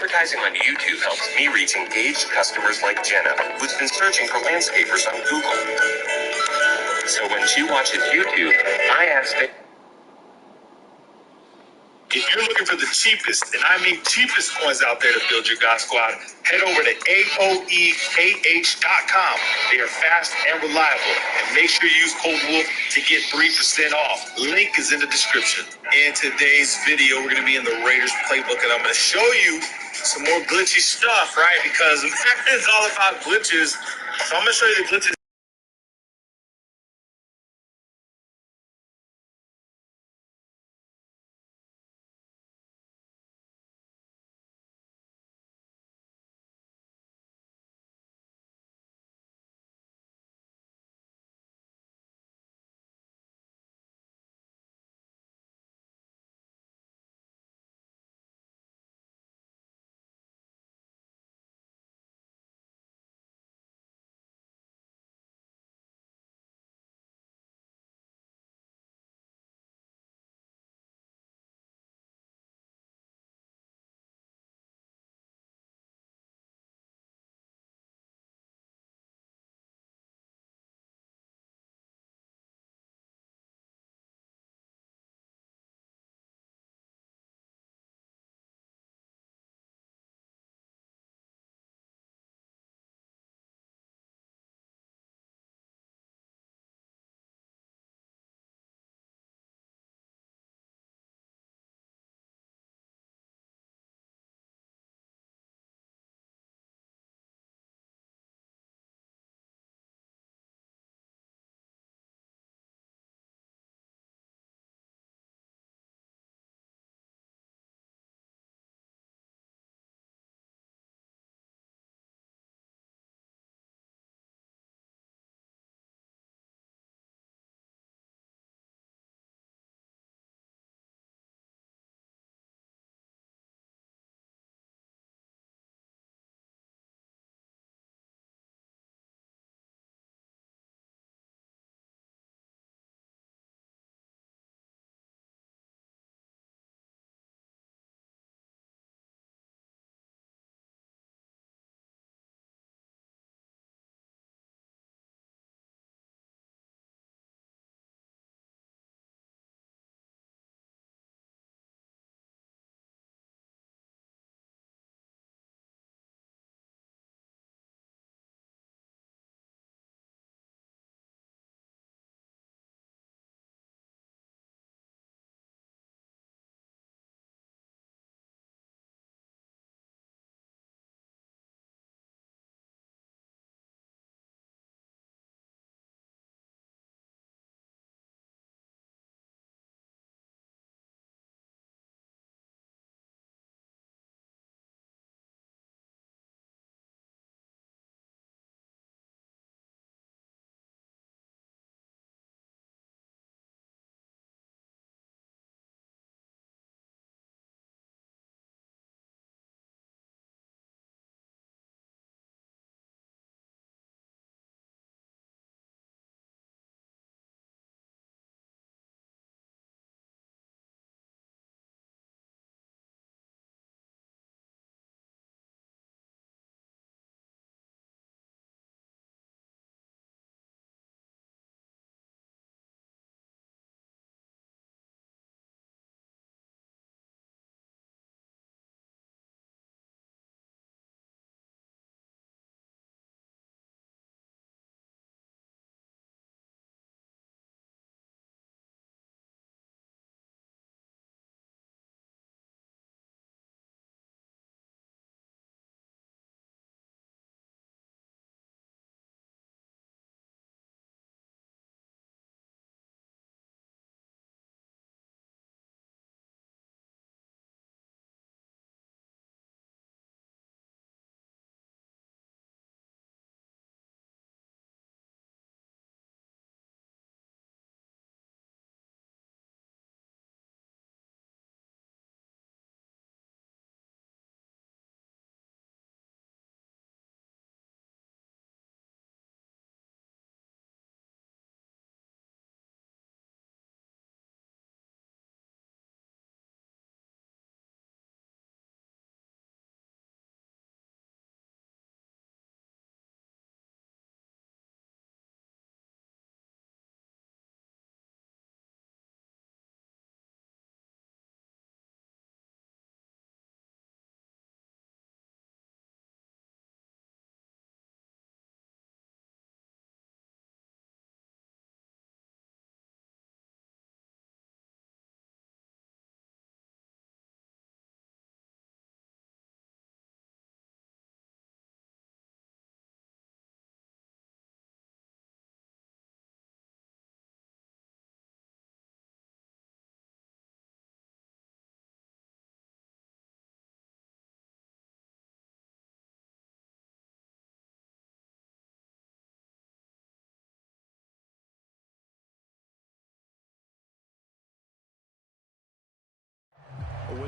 Advertising on YouTube helps me reach engaged customers like Jenna, who's been searching for landscapers on Google. So when she watches YouTube, I ask her, if you're looking for the cheapest, and I mean cheapest coins out there to build your God Squad, head over to AOEAH.com. They are fast and reliable. And make sure you use code WOLF to get 3% off. Link is in the description. In today's video, we're going to be in the Raiders playbook, and I'm going to show you some more glitchy stuff, right? Because Madden is all about glitches. So I'm going to show you the glitches.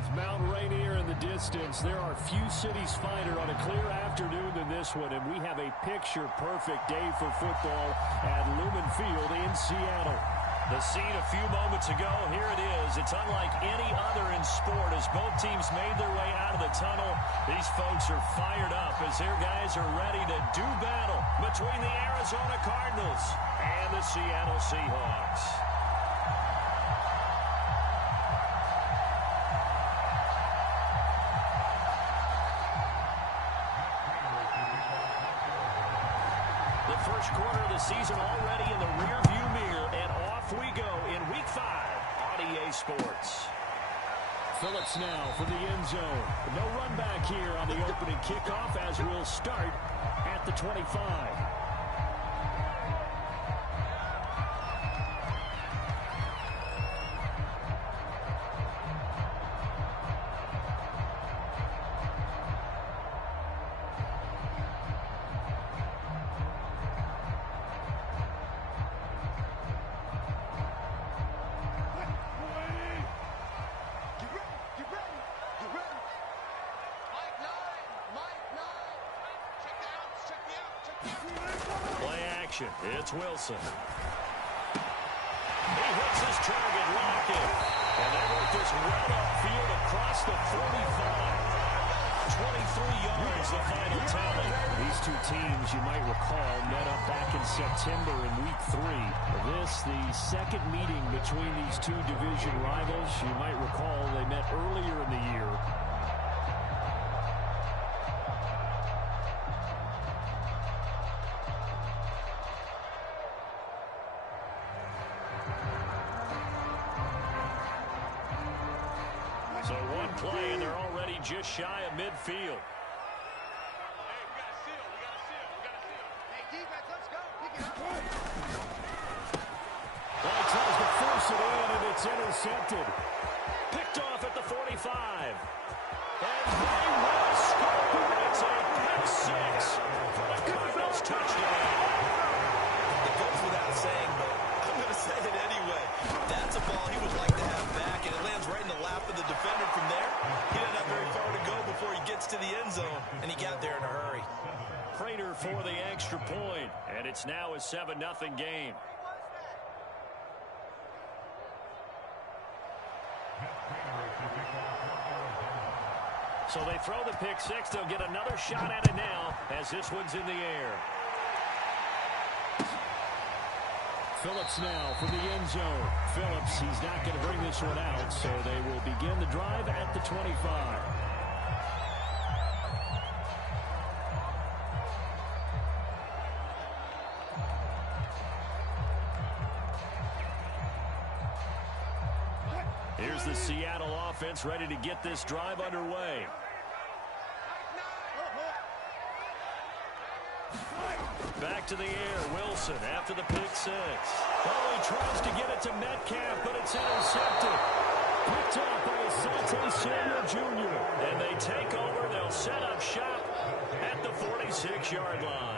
With Mount Rainier in the distance, there are few cities finer on a clear afternoon than this one, and we have a picture-perfect day for football at Lumen Field in Seattle. The scene a few moments ago, here it is. It's unlike any other in sport as both teams made their way out of the tunnel. These folks are fired up as their guys are ready to do battle between the Arizona Cardinals and the Seattle Seahawks. The first quarter of the season already in the rearview mirror, and off we go in Week 5 on EA Sports. Phillips now for the end zone. No run back here on the opening kickoff as we'll start at the 25. It's Wilson. He hits his target, locked it. And they work this right upfield across the 45. 23 yards, the final tally. These two teams, you might recall, met up back in September in Week 3. This, the second meeting between these two division rivals. You might recall they met earlier in the year. So one play, and they're already just shy of midfield. Hey, we got a seal. We got a seal. We got a seal. Hey, defense, let's go. Pick it up. Well, he tries to force it in, and it's intercepted. Picked off at the 45. And they will score. It's a pick six. The Cardinals touchdown. It goes without saying, but I'm going to say it anyway. That's a ball he would like to have back, and it lands right in the lap of the defender from there. He didn't have very far to go before he gets to the end zone, and he got there in a hurry. Prater for the extra point, and it's now a 7-0 game. So they throw the pick six. They'll get another shot at it now as this one's in the air. Phillips now for the end zone. Phillips, he's not going to bring this one out, so they will begin the drive at the 25. Here's the Seattle offense ready to get this drive underway. Back to the air, Wilson after the pick six. Oh, he tries to get it to Metcalf, but it's intercepted. Picked up by Asante Samuel Jr. And they take over. They'll set up shop at the 46-yard line.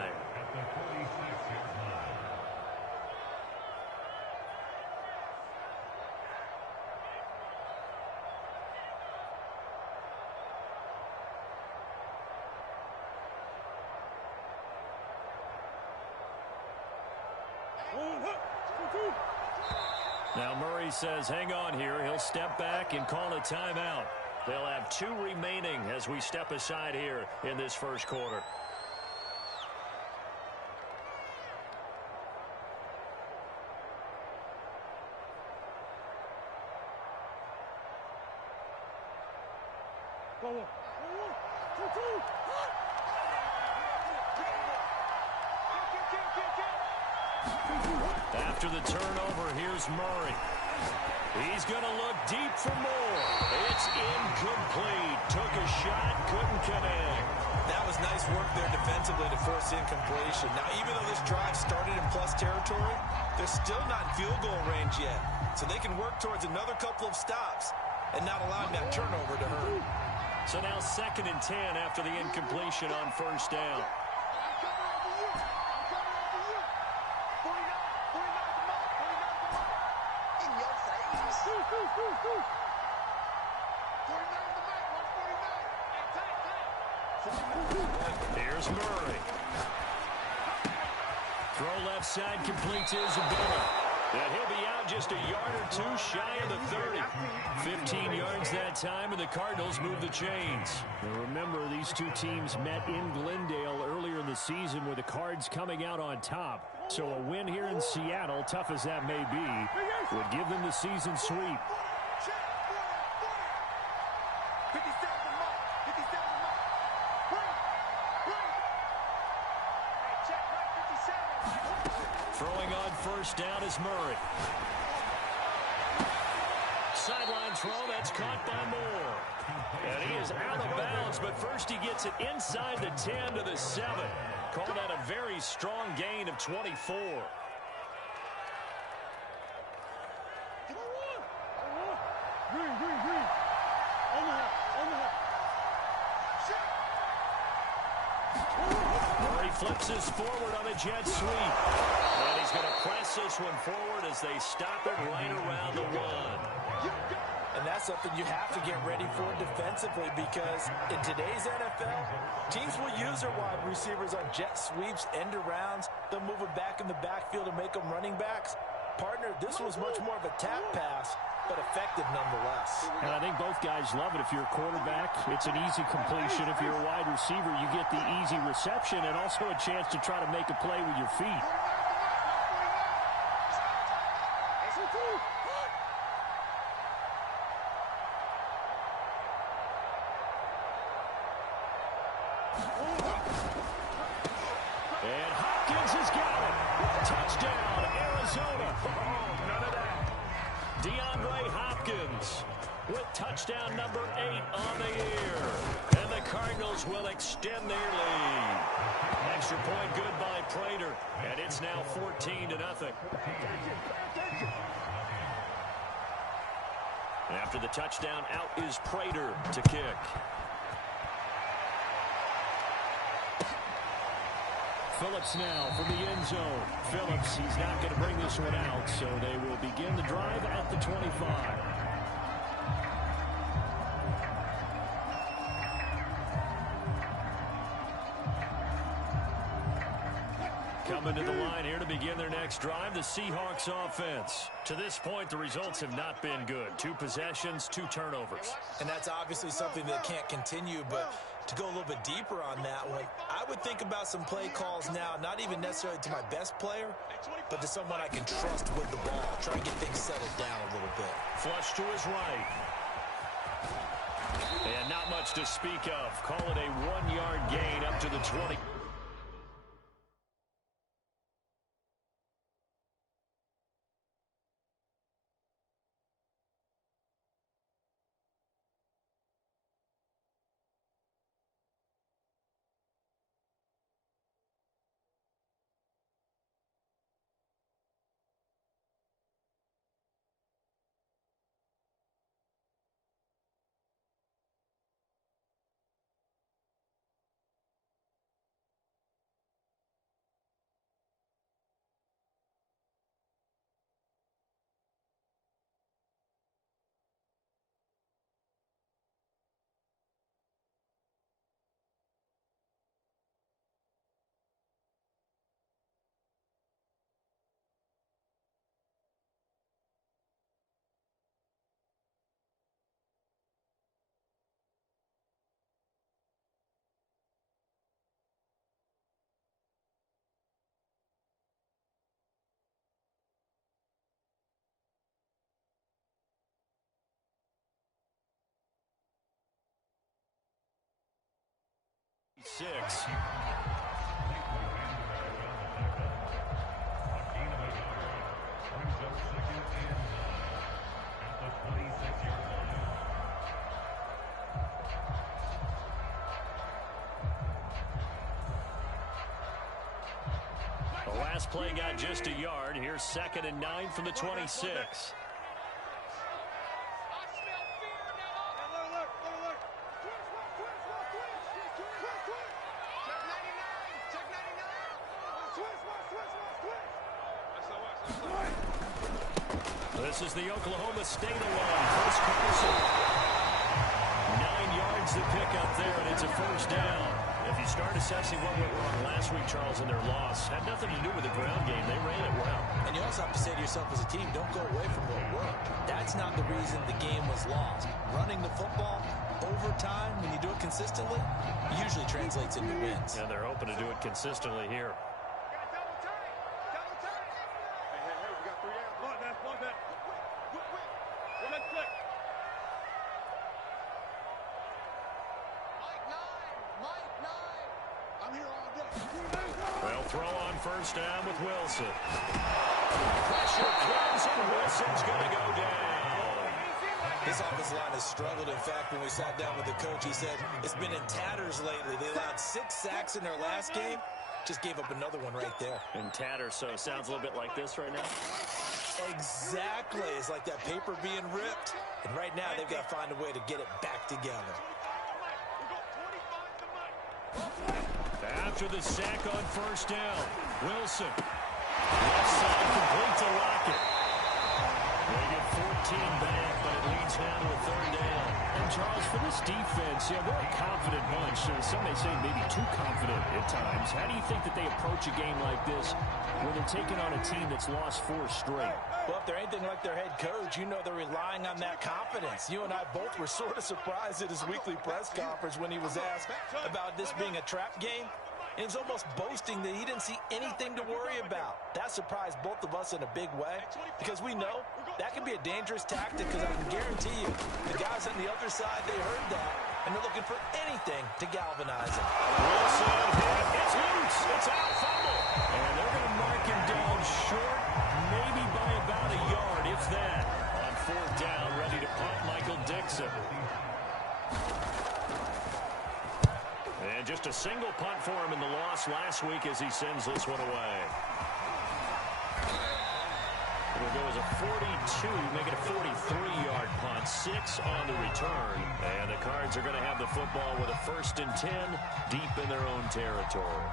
Now Murray says hang on here. He'll step back and call a timeout. They'll have 2 remaining as we step aside here in this first quarter. After the turnover, here's Murray. He's going to look deep for more. It's incomplete. Took a shot, couldn't connect. That was nice work there defensively to force incompletion. Now, even though this drive started in plus territory, they're still not in field goal range yet. So they can work towards another couple of stops and not allowing that turnover to hurt. So now 2nd and 10 after the incompletion on first down. In your face. Here's Murray. Throw left side, completes Isabella. And he'll be out just a yard or two shy of the 30. 15 yards that time, and the Cardinals move the chains. Now remember, these two teams met in Glendale earlier in the season with the Cards coming out on top. So a win here in Seattle, tough as that may be, would give them the season sweep. Throwing on first down is Murray. Sideline throw, that's caught by Moore. And he is out of bounds, but first he gets it inside the 10 to the 7. Call that a very strong gain of 24. Murray flips this forward on a jet sweep. And he's going to press this one forward as they stop it right around the 1. And that's something you have to get ready for defensively, because in today's NFL, teams will use their wide receivers on jet sweeps, end arounds. They'll move them back in the backfield and make them running backs. Partner, this was much more of a tap pass, but effective nonetheless. And I think both guys love it. If you're a quarterback, it's an easy completion. If you're a wide receiver, you get the easy reception and also a chance to try to make a play with your feet. And Hopkins has got it. Touchdown, Arizona. Oh, none of that. DeAndre Hopkins with touchdown number 8 on the year. And the Cardinals will extend their lead. Extra point good by Prater. And it's now 14-0. After the touchdown, out is Prater to kick. Phillips now from the end zone. Phillips, he's not going to bring this one out, so they will begin the drive at the 25. Coming to the line here to begin their next drive, the Seahawks offense. To this point, the results have not been good. 2 possessions, 2 turnovers. And that's obviously something that can't continue, but to go a little bit deeper on that one, I would think about some play calls now, not even necessarily to my best player, but to someone I can trust with the ball. Try and get things settled down a little bit. Flush to his right. And not much to speak of. Call it a 1-yard gain up to the 20. Six. The last play got just a yard. Here's 2nd and 9 from the 26. This is the Oklahoma State alarm. Chris Carson. 9 yards to pick up there, and it's a first down. If you start assessing what went wrong last week, Charles, in their loss, had nothing to do with the ground game. They ran it well. And you also have to say to yourself as a team, don't go away from what worked. That's not the reason the game was lost. Running the football over time, when you do it consistently, usually translates into wins. And they're hoping to do it consistently here. Double tight. Double tight. Hey, we got 3 downs. Block that. Quick. Well, let's click. Mike 9. I'm here all day. They'll throw on first down with Wilson. Pressure comes, and Wilson's going to go down. This offensive line has struggled. In fact, when we sat down with the coach, he said it's been in tatters lately. They allowed 6 sacks in their last game. Just gave up another one right there. In tatters, so it sounds a little bit like this right now. Exactly. It's like that paper being ripped. And right now, they've got to find a way to get it back together. After the sack on first down, Wilson. Left side complete to Lockett. They get 14 back, but it leads now to a third down. And Charles, for this defense, they're a confident bunch. Some may say maybe too confident at times. How do you think that they approach a game like this when they're taking on a team that's lost 4 straight? Well, if they're anything like their head coach, you know they're relying on that confidence. You and I both were sort of surprised at his weekly press conference when he was asked about this being a trap game. And he's almost boasting that he didn't see anything to worry about. That surprised both of us in a big way because we know that can be a dangerous tactic because I can guarantee you the guys on the other side, they heard that, and they're looking for anything to galvanize him. Wilson hit. It's loose. It's out. Fumble. And they're going to mark him down short, maybe by about a yard, if that. On fourth down, ready to punt, Michael Dixon. And just a single punt for him in the loss last week as he sends this one away. It'll go as a 42, make it a 43-yard punt, 6 on the return. And the Cards are going to have the football with a 1st and 10 deep in their own territory.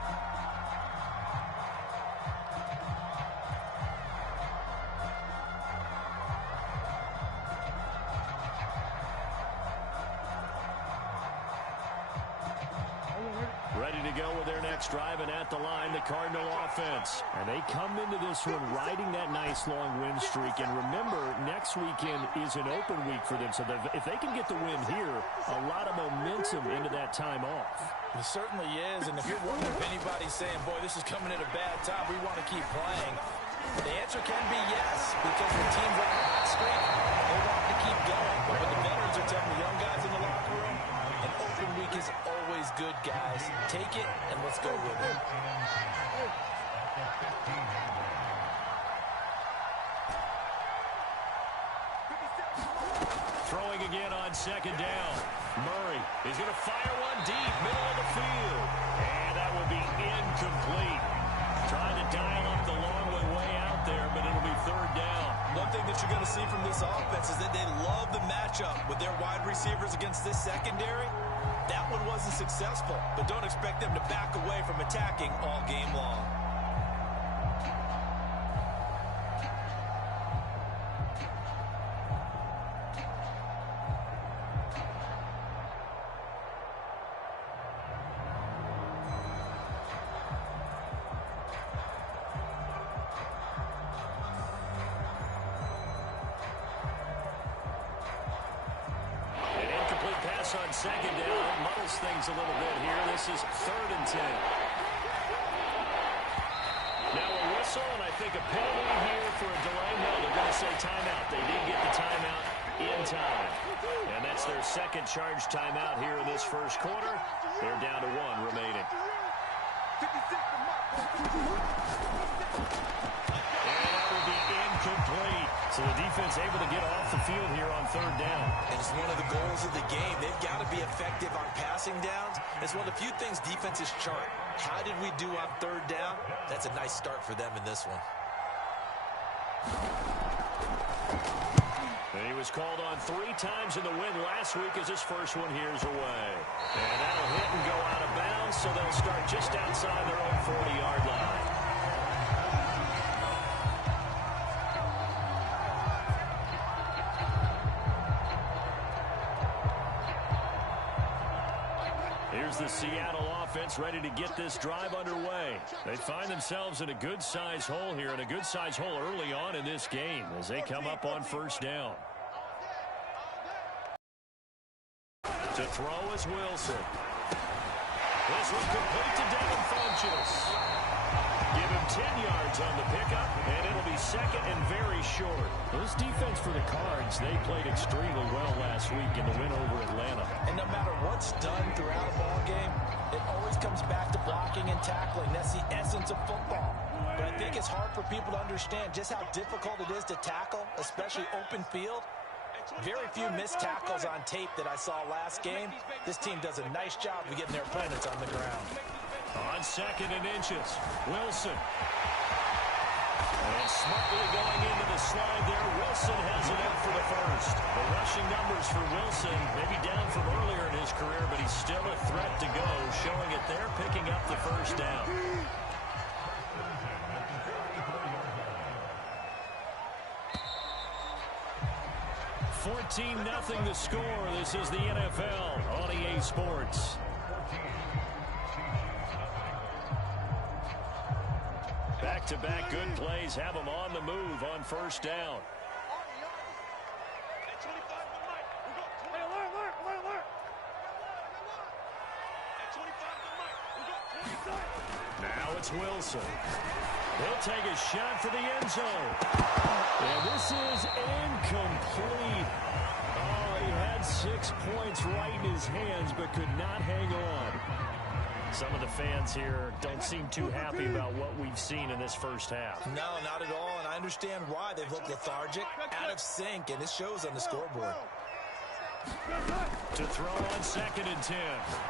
Ready to go with their next drive, and at the line, the Cardinal offense. And they come into this one riding that nice long win streak. And remember, next weekend is an open week for them. So if they can get the win here, a lot of momentum into that time off. It certainly is. And if you're wondering if anybody's saying, boy, this is coming at a bad time, we want to keep playing, the answer can be yes, because when teams are on a hot streak, they want to keep going. But when the veterans are telling the young guys in the locker room, an open week is always good, guys. Take it, and let's go with it. Throwing again on second down. Murray is going to fire one deep, middle of the field. And that will be incomplete. Trying to dial up the long way out there, but it'll be third down. One thing that you're going to see from this offense is that they love the matchup with their wide receivers against this secondary. That one wasn't successful, but don't expect them to back away from attacking all game long. On second down, it muddles things a little bit here. This is 3rd and 10. Now a whistle, and I think a penalty here for a delay. No, they're going to say timeout. They did get the timeout in time. And that's their second charge timeout here in this first quarter. They're down to 1 remaining. And that will be incomplete. So the defense able to get off the field here on 3rd down. And it's one of the goals of the game. They've got to be effective on passing downs. It's one of the few things defenses chart. How did we do on 3rd down? That's a nice start for them in this one. And he was called on 3 times in the win last week as his first one here is away. And that'll hit and go out of bounds, so they'll start just outside their own 40-yard line. here's the Seattle offense ready to get this drive underway. They find themselves in a good-sized hole here, and a good-sized hole early on in this game as they come up on first down. To throw is Wilson. This one complete to Devin Funchess. Give him 10 yards on the pickup, and it'll be second and very short. This defense for the Cards, they played extremely well last week in the win over Atlanta. And no matter what's done throughout a ball game, it always comes back to blocking and tackling. That's the essence of football. But I think it's hard for people to understand just how difficult it is to tackle, especially open field. Very few missed tackles on tape that I saw last game. This team does a nice job of getting their opponents on the ground. On second and inches, Wilson. And smartly going into the slide there, Wilson has it up for the first. The rushing numbers for Wilson, maybe down from earlier in his career, but he's still a threat to go, showing it there, picking up the first down. 14-0 the score. This is the NFL on EA Sports. Back-to-back good plays have them on the move on first down. Now it's Wilson. He'll take a shot for the end zone. And this is incomplete. Oh, he had 6 points right in his hands, but could not hang on. Some of the fans here don't seem too happy about what we've seen in this first half. No, not at all, and I understand why they've looked lethargic, out of sync, and it shows on the scoreboard. To throw on second and 10,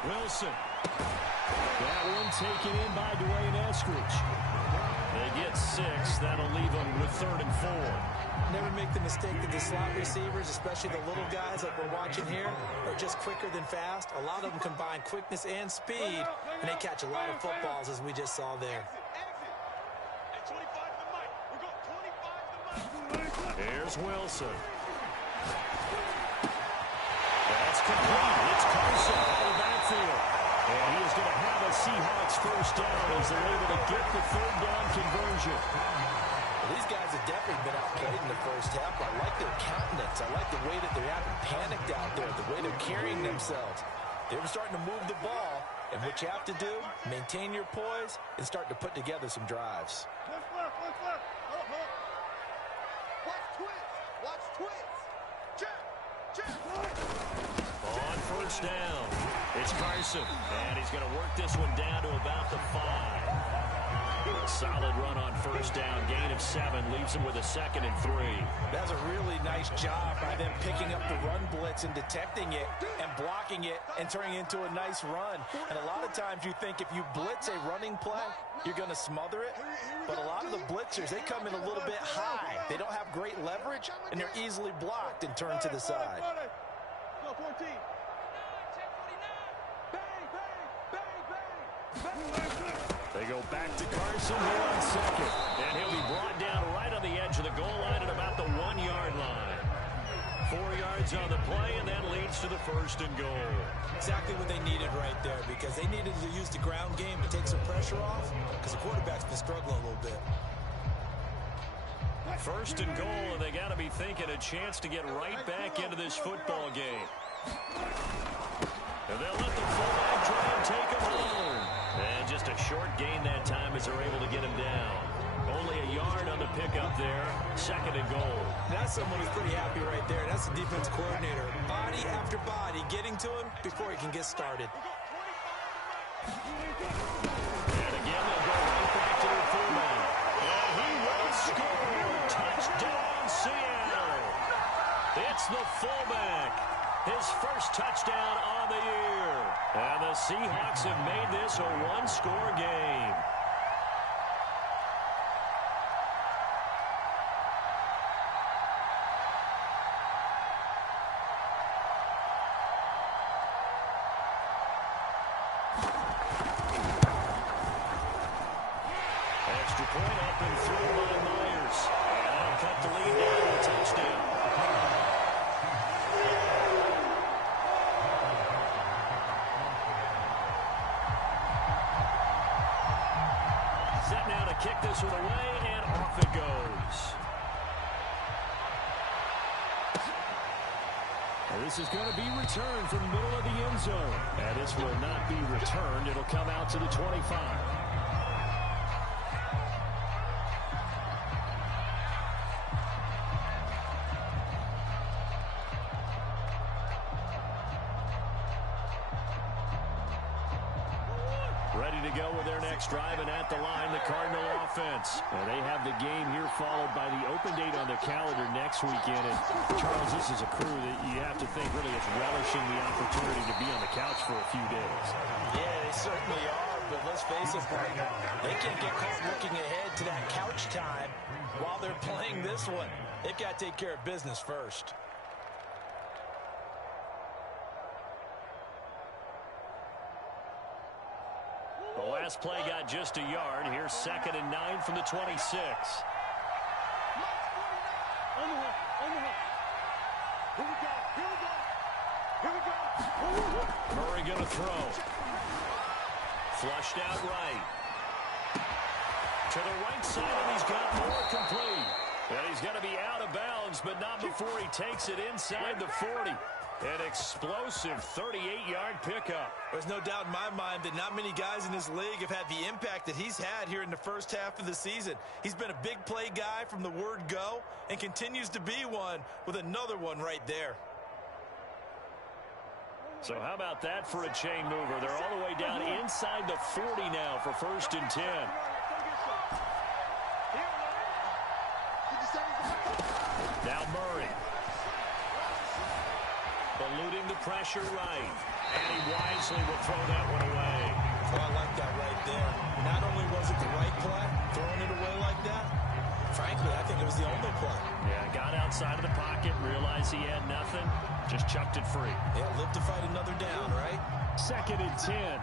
Wilson. That one taken in by Dwayne Eskridge. They get 6. That'll leave them with 3rd and 4. Never make the mistake that the slot receivers, especially the little guys like we're watching here, are just quicker than fast. A lot of them combine quickness and speed, and they catch a lot of footballs, as we just saw there. Here's Wilson. That's complete. It's Carson out of the backfield. And he is going to have a Seahawks first down as they're able to get the 3rd down conversion. Well, these guys have definitely been outplayed in the first half. I like their countenance. I like the way that they haven't panicked out there, the way they're carrying themselves. They were starting to move the ball, and what you have to do, maintain your poise and start to put together some drives. Watch twist. Watch twist. Check. On first down, it's Carson, and he's going to work this one down to about the 5. A solid run on first down, gain of 7, leaves him with a 2nd and 3. That's a really nice job by them picking up the run blitz and detecting it and blocking it and turning it into a nice run. And a lot of times you think if you blitz a running play, you're going to smother it. But a lot of the blitzers, they come in a little bit high. They don't have great leverage, and they're easily blocked and turned to the side. Go 14. They go back to Carson here on second. And he'll be brought down right on the edge of the goal line at about the 1-yard line. 4 yards on the play, and that leads to the 1st and goal. Exactly what they needed right there, because they needed to use the ground game to take some pressure off, because the quarterback's been struggling a little bit. 1st and goal, and they got to be thinking a chance to get right back into this football game. And they'll let the fullback try and take him home. And just a short gain that time as they're able to get him down. Only a yard on the pickup there. 2nd and goal. That's someone who's pretty happy right there. That's the defense coordinator. Body after body getting to him before he can get started. And again, they'll go right back to their fullback. And he will score. Touchdown, Seattle. It's the fullback. His first touchdown on the year. And the Seahawks have made this a 1-score game. Extra point up and through by Myers. And that'll cut the lead down to a touchdown. this one away, and off it goes. And this is going to be returned from the middle of the end zone. And this will not be returned. It'll come out to the 25. Ready to go with their next drive, and at the line, the Cardinal offense. And they have the game here followed by the open date on their calendar next weekend. And Charles, this is a crew that you have to think really is relishing the opportunity to be on the couch for a few days. Yeah, they certainly are, but let's face it, partner, they can't get caught looking ahead to that couch time while they're playing this one. They've got to take care of business first. The last play got just a yard. Here's 2nd and 9 from the 26. Murray going to throw. Flushed out right. To the right side, and he's got more complete. And he's going to be out of bounds, but not before he takes it inside the 40. An explosive 38-yard pickup. There's no doubt in my mind that not many guys in this league have had the impact that he's had here in the first half of the season. He's been a big play guy from the word go and continues to be one with another one right there. So how about that for a chain mover? They're all the way down inside the 40 now for 1st and 10. Now Murray. Eluding the pressure right. And he wisely will throw that one away. Oh, I like that right there. Not only was it the right play, throwing it away like that, frankly, I think it was the only play. Yeah, got outside of the pocket, realized he had nothing, just chucked it free. Yeah, live to fight another down, right? 2nd and 10.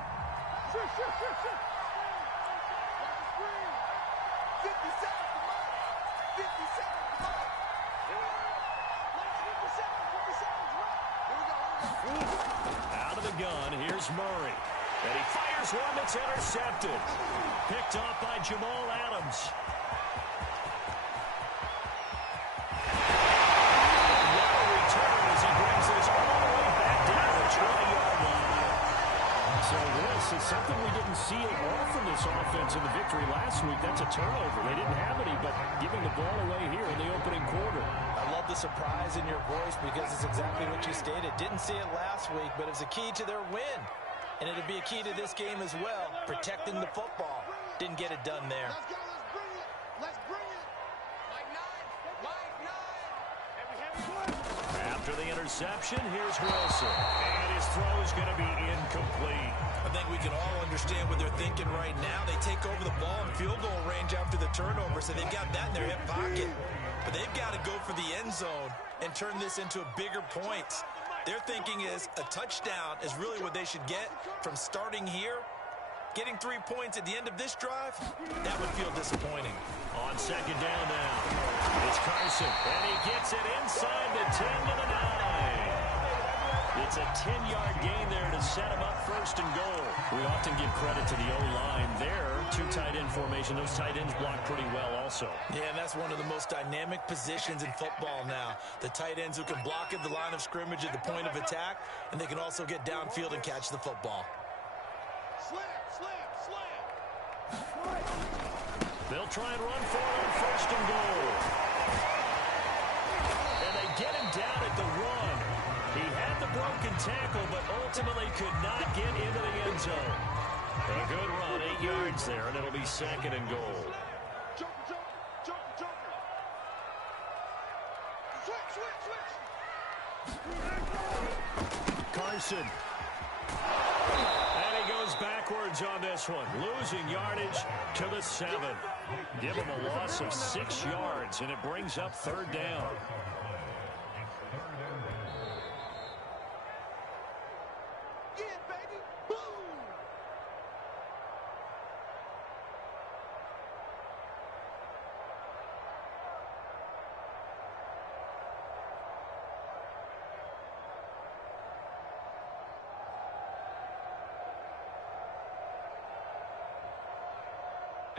Out of the gun, here's Murray. And he fires one that's intercepted. Picked off by Jamal Adams. What a return as he brings this all the way back down the 20-yard line. So this is something we didn't see it all from this offense in the victory last week. That's a turnover. They didn't have any, but giving the ball away here in the opening quarter. I love the surprise in your voice because it's exactly what you stated. Didn't see it last week, but it's a key to their win. And it'll be a key to this game as well, protecting the football. Didn't get it done there. Let's go, let's bring it. Mike 9. After the interception, here's Wilson. And his throw is going to be incomplete. I think we can all understand what they're thinking right now. They take over the ball in field goal range after the turnover, so they've got that in their hip pocket. But they've got to go for the end zone and turn this into a bigger point. Their thinking is a touchdown is really what they should get from starting here. Getting 3 points at the end of this drive, that would feel disappointing. On 2nd down now, it's Carson, and he gets it inside the 10 to the 9. It's a 10-yard gain there to set him up 1st and goal. We often give credit to the O-line there. 2 tight end formation. Those tight ends block pretty well also. Yeah, and that's one of the most dynamic positions in football now. The tight ends who can block at the line of scrimmage at the point of attack, and they can also get downfield and catch the football. Slam. They'll try and run for it on 1st and goal. And they get him down at the 1. He had the broken tackle, but ultimately could not get into the end zone. A good run, 8 yards there, and it'll be 2nd and goal. Joker. Switch. Carson. And he goes backwards on this one, losing yardage to the 7. Give him a loss of 6 yards, and it brings up 3rd down. Yeah, baby. Boom.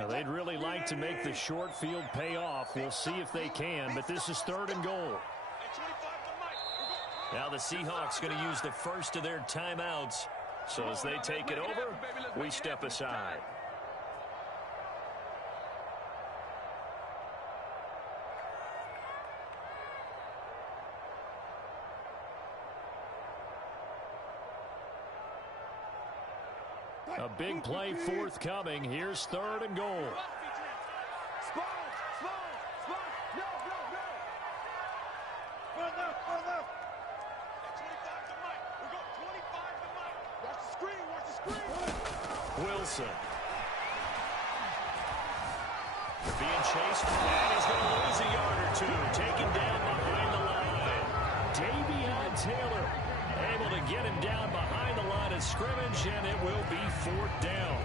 Now, they'd really like to make the short field pay off. We'll see if they can, but this is 3rd and goal. Now the Seahawks going to use the first of their timeouts. So as they take it over, we step aside. A big play forthcoming. Here's 3rd and goal. Wilson. Being chased, and he's going to lose a yard or two. Taken down behind the line. Davion Taylor able to get him down behind the line of scrimmage, and it will be 4th down.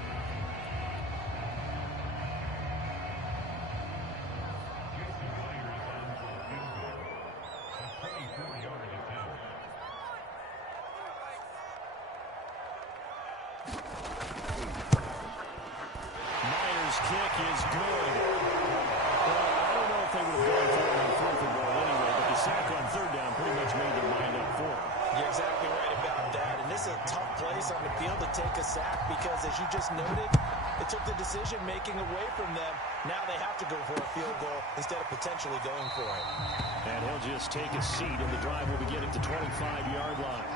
Kick is good. Well, I don't know if they would have gone for it on 4th and goal anyway, but the sack on 3rd down pretty much made their mind up for it. You're exactly right about that. And this is a tough place on the field to take a sack because, as you just noted, it took the decision-making away from them. Now they have to go for a field goal instead of potentially going for it. And he'll just take a seat, and the drive will begin at the 25-yard line.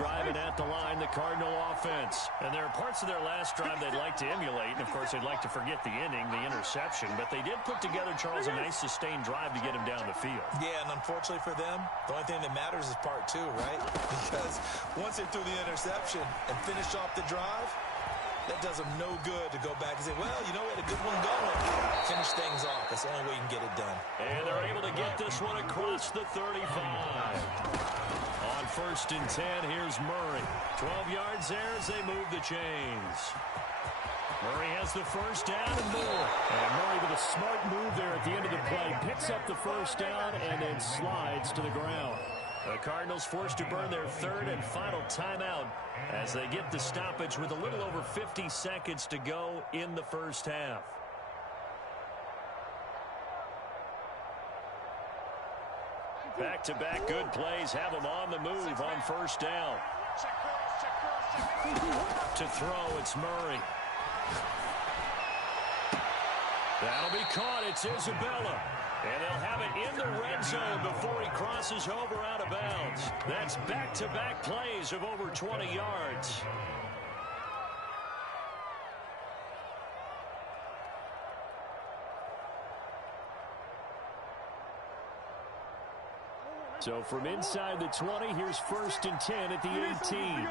Drive and at the line, the Cardinal offense. And there are parts of their last drive they'd like to emulate. And, of course, they'd like to forget the inning, the interception. But they did put together, Charles, a nice sustained drive to get him down the field. Yeah, and unfortunately for them, the only thing that matters is part 2, right? Because once they threw the interception and finished off the drive, that does them no good to go back and say, well, you know, we had a good one going. Finish things off. That's the only way you can get it done. And they're able to get this one across the 35. On 1st and 10, here's Murray. 12 yards there as they move the chains. Murray has the first down and more. And Murray with a smart move there at the end of the play. Picks up the first down and then slides to the ground. The Cardinals forced to burn their 3rd and final timeout as they get the stoppage with a little over 50 seconds to go in the first half. Back-to-back good plays have them on the move on 1st down. To throw, it's Murray. That'll be caught. It's Isabella. And they'll have it in the red zone before he crosses over out of bounds. That's back-to-back plays of over 20 yards. So from inside the 20, here's 1st and 10 at the 18.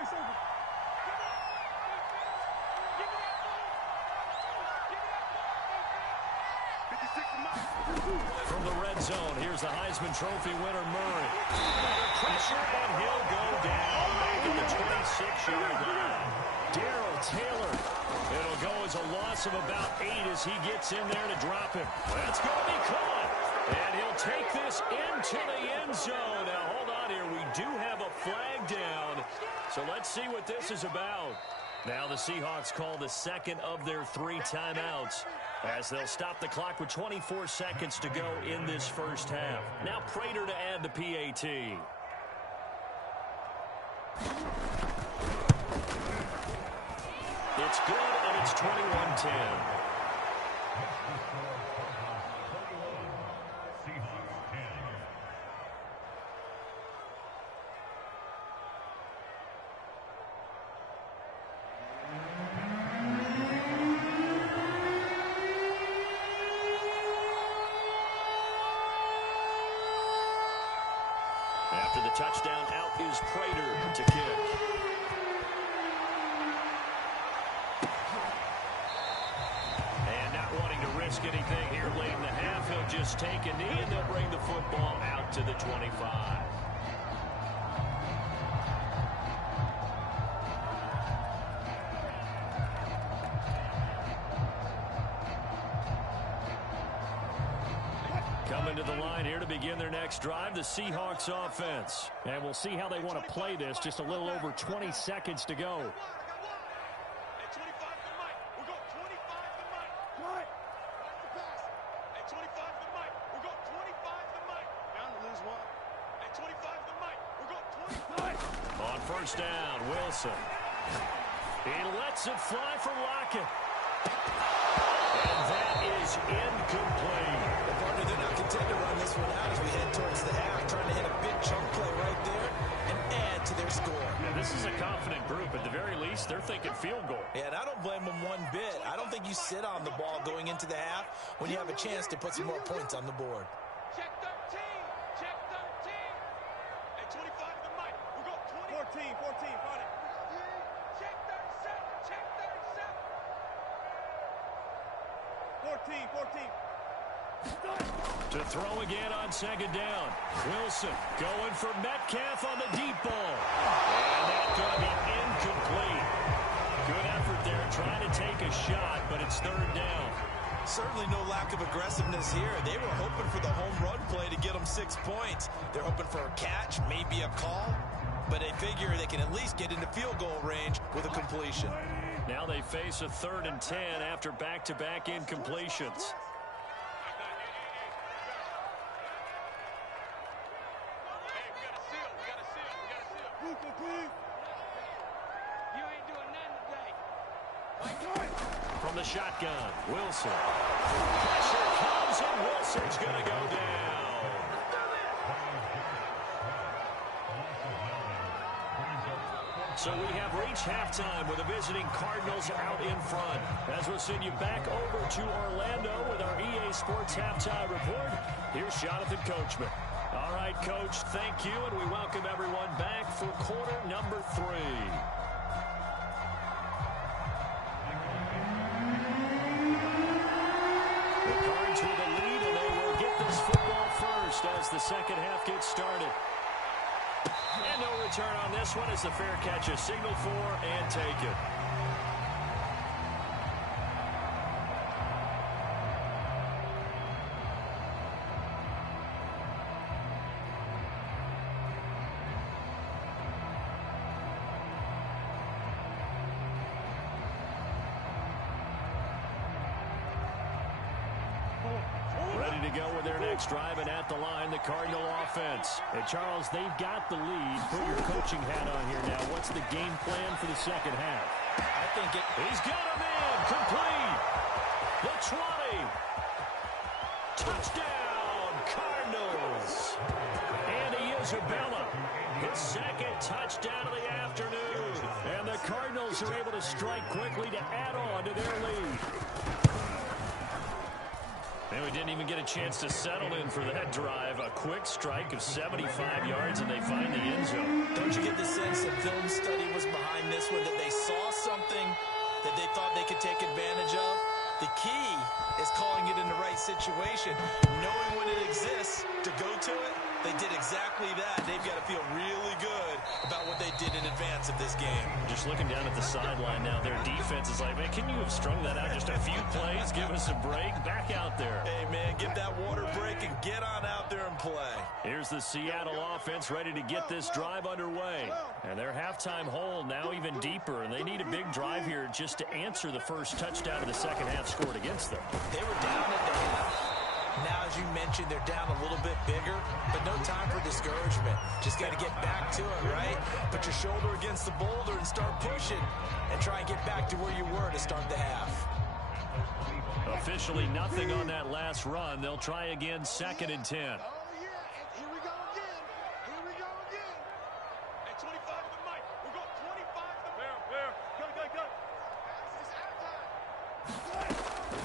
From the red zone, here's the Heisman Trophy winner, Murray. Under pressure, and he'll go down, making the 26-yard line. Darrell Taylor. It'll go as a loss of about 8 as he gets in there to drop him. That's going to be caught. And he'll take this into the end zone. Now, hold on here. We do have a flag down. So let's see what this is about. Now the Seahawks call the second of their 3 timeouts as they'll stop the clock with 24 seconds to go in this first half. Now Prater to add the PAT. It's good, and it's 21-10. After the touchdown, out is Prater to kick. And not wanting to risk anything here late in the half, he'll just take a knee and they'll bring the football out to the 25. the line here to begin their next drive, the Seahawks offense. And we'll see how they want to play this. Just a little over 20 seconds to go. On first down, Wilson. He lets it fly for Lockett. And that is incomplete. The partner, they're not content to run this one out as we head towards the half, trying to hit a big chunk play right there and add to their score. And this is a confident group. At the very least, they're thinking field goal. Yeah, and I don't blame them one bit. I don't think you sit on the ball going into the half when you have a chance to put some more points on the board. Check 13. Check 13. At 25 to the mic. We got 20. 14. Find it. Check 37. Check 37. 14. To throw again on second down. Wilson going for Metcalf on the deep ball. And that's going to be incomplete. Good effort there trying to take a shot, but it's third down. Certainly no lack of aggressiveness here. They were hoping for the home run play to get them 6 points. They're hoping for a catch, maybe a call, but they figure they can at least get into field goal range with a completion. Now they face a 3rd and 10 after back-to-back incompletions. You ain't doing nothing today. From the shotgun, Wilson. Pressure comes, and Wilson's going to go down. So we have reached halftime with the visiting Cardinals out in front. As we'll send you back over to Orlando with our EA Sports Halftime Report, here's Jonathan Coachman. All right, Coach, thank you, and we welcome everyone back for quarter number 3. The Cards with a lead, and they will get this football first as the second half gets started. And no return on this one as the fair catch is signaled for and taken. Ready to go with their next drive, and at the line, the Cardinal offense. And Charles, they've got the lead. Put your coaching hat on here now. What's the game plan for the second half? I think He's got him in. Complete. The 20. Touchdown, Cardinals. Andy Isabella, his second touchdown of the afternoon. And the Cardinals are able to strike quickly to add on to their lead. And we didn't even get a chance to settle in for that drive. A quick strike of 75 yards, and they find the end zone. Don't you get the sense that film study was behind this one, that they saw something that they thought they could take advantage of? The key is calling it in the right situation, knowing when it exists to go to it. They did exactly that. They've got to feel really good about what they did in advance of this game. Just looking down at the sideline now, their defense is like, man, can you have strung that out just a few plays? Give us a break. Back out there. Hey, man, get that water break and get on out there and play. Here's the Seattle offense ready to get this drive underway. And their halftime hole now even deeper, and they need a big drive here just to answer the first touchdown of the second half scored against them. They were down at the half. Now, as you mentioned, they're down a little bit bigger, but no time for discouragement. Just got to get back to it, right? Put your shoulder against the boulder and start pushing and try and get back to where you were to start the half. Officially nothing on that last run. They'll try again, 2nd and 10. Oh, yeah. Here we go again. At 25 to the mic. We got 25 to the fair. Go.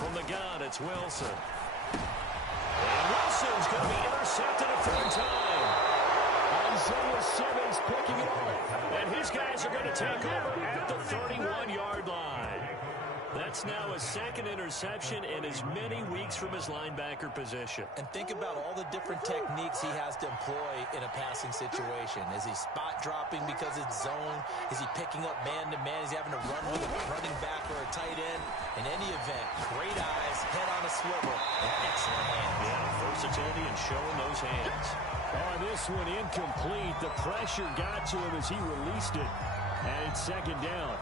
From the gun, it's Wilson. And Wilson's going to be intercepted a 3rd time. Isaiah Simmons picking it off. And his guys are going to take over at the 31-yard line. That's That's now his second interception in as many weeks from his linebacker position. And think about all the different techniques he has to employ in a passing situation. Is he spot dropping because it's zone? Is he picking up man-to-man? Is he having to run with a running back or a tight end? In any event, great eyes, head on a swivel, and excellent hands. Yeah, versatility and showing those hands. Oh, this one incomplete. The pressure got to him as he released it. And it's second down.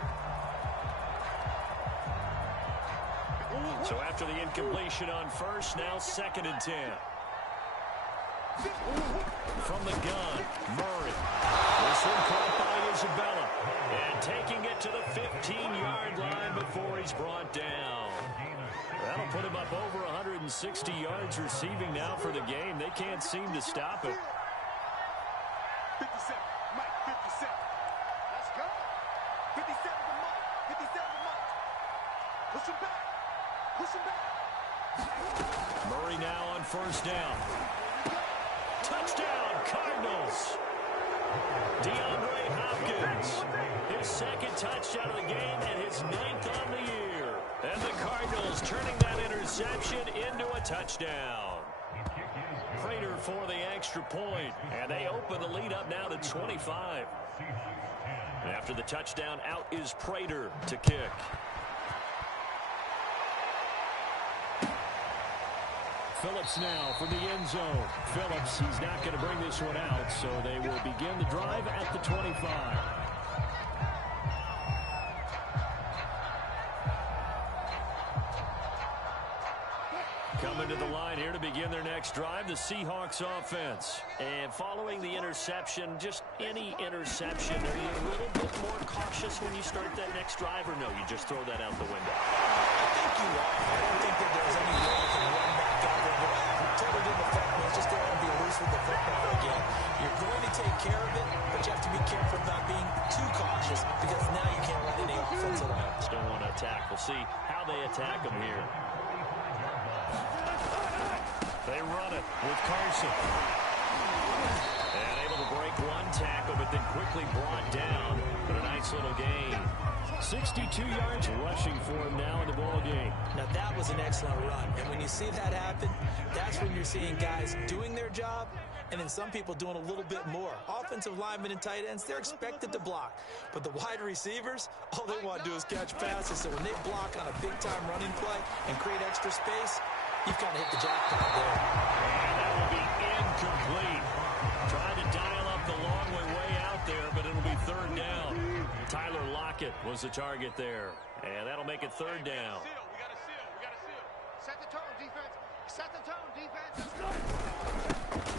So after the incompletion on first, now 2nd and 10. From the gun, Murray. This one caught by Isabella. And taking it to the 15-yard line before he's brought down. That'll put him up over 160 yards receiving now for the game. They can't seem to stop it. 57, Mike, 57. Let's go. 57 to Mike, 57 to Mike. Push him back. Push him back. Murray now on first down. Touchdown, Cardinals. DeAndre Hopkins. His second touchdown of the game and his 9th on the year. And the Cardinals turning that interception into a touchdown. Prater for the extra point. And they open the lead up now to 25. After the touchdown, out is Prater to kick. Phillips now for the end zone. Phillips, he's not going to bring this one out, so they will begin the drive at the 25. Coming to the line here to begin their next drive, the Seahawks offense. And following the interception, just any interception, are you a little bit more cautious when you start that next drive, or no, you just throw that out the window? I think you are. I don't think that there's any way you can run back out there. Totally didn't affect me. It's just go ahead and be loose with the football again. You're going to take care of it, but you have to be careful about being too cautious because now you can't run any offense at all. Still want to attack. We'll see how they attack them here. They run it with Carson. And able to break one tackle, but then quickly brought down. But a nice little gain. 62 yards rushing for him now in the ball game. Now that was an excellent run. And when you see that happen, that's when you're seeing guys doing their job and then some people doing a little bit more. Offensive linemen and tight ends, they're expected to block. But the wide receivers, all they want to do is catch passes. So when they block on a big-time running play and create extra space, you've kind of hit the jackpot there. And that will be incomplete. Trying to dial up the long way out there, but it'll be 3rd down. Tyler Lockett was the target there. And that'll make it 3rd down. We got to seal. We got to seal. Set the tone, defense. Set the tone, defense.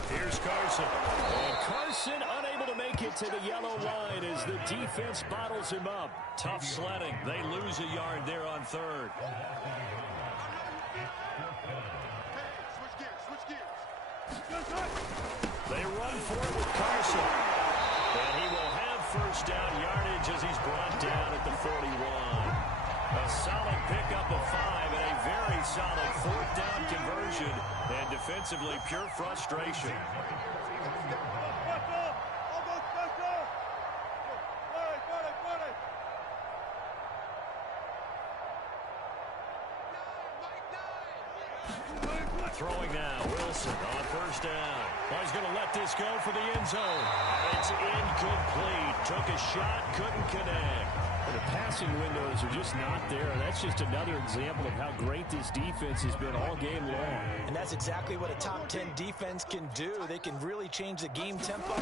Here's Carson. And Carson unable to make it to the yellow line as the defense bottles him up. Tough sledding. They lose a yard there on 3rd. They run for it with Carson. And he will have first down yardage as he's brought down at the 41. A solid pickup of 5 and a very solid 4th down conversion. And defensively, pure frustration. Throwing now, Wilson on first down. Well, he's going to let this go for the end zone. It's incomplete. Took a shot, couldn't connect. Well, the passing windows are just not there. That's just another example of how great this defense has been all game long. And that's exactly what a top 10 defense can do. They can really change the game tempo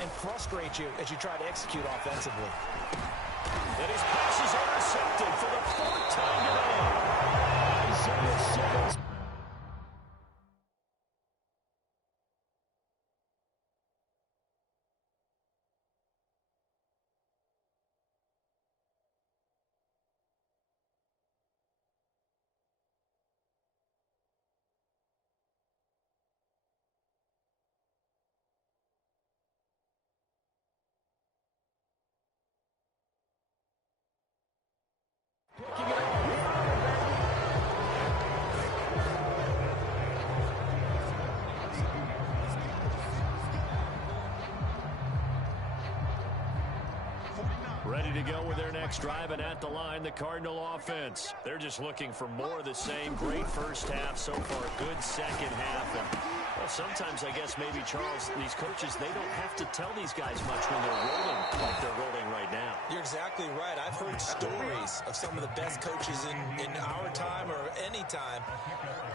and frustrate you as you try to execute offensively. And his pass is intercepted for the 4th time today. Isaiah Simmons. Ready to go with their next drive, and at the line, the Cardinal offense. They're just looking for more of the same. Great first half so far, good second half. And, well, sometimes I guess maybe, Charles, these coaches, they don't have to tell these guys much when they're rolling like they're rolling right now. You're exactly right. I've heard stories of some of the best coaches in our time or any time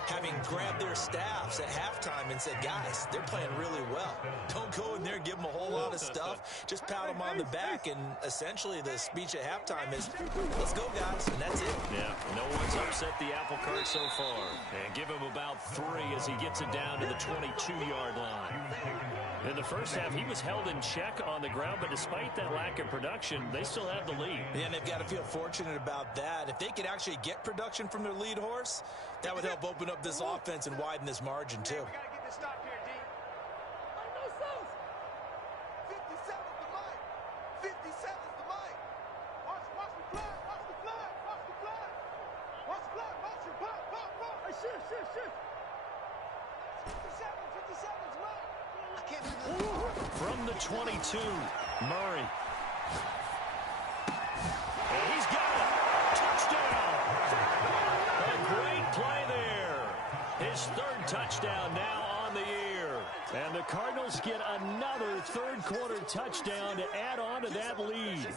having grabbed their staffs at halftime and said, guys, they're playing really well. Don't go in there and give them a whole lot of stuff. Just pat them on the back, and essentially the speech at halftime is, let's go, guys, and that's it. Yeah, no one's upset the apple cart so far. And give him about 3 as he gets it down to the 22-yard line. In the first half, he was held in check on the ground, but despite that lack of production, they still have the lead. Yeah, and they've got to feel fortunate about that. If they could actually get production from their lead horse, that would help open up this offense and widen this margin, too. We got to get this stop here, D. No sense. 57's the mic. 57's the mic. Watch the flag. Watch the flag. Watch the flag. Watch the flag. Watch it. Pop. Hey, shift. 57's mic. I can't believe that. From the 22, Murray. And he's got it. Touchdown. A great play there. His 3rd touchdown now on the year. And the Cardinals get another third-quarter touchdown to add on to that lead.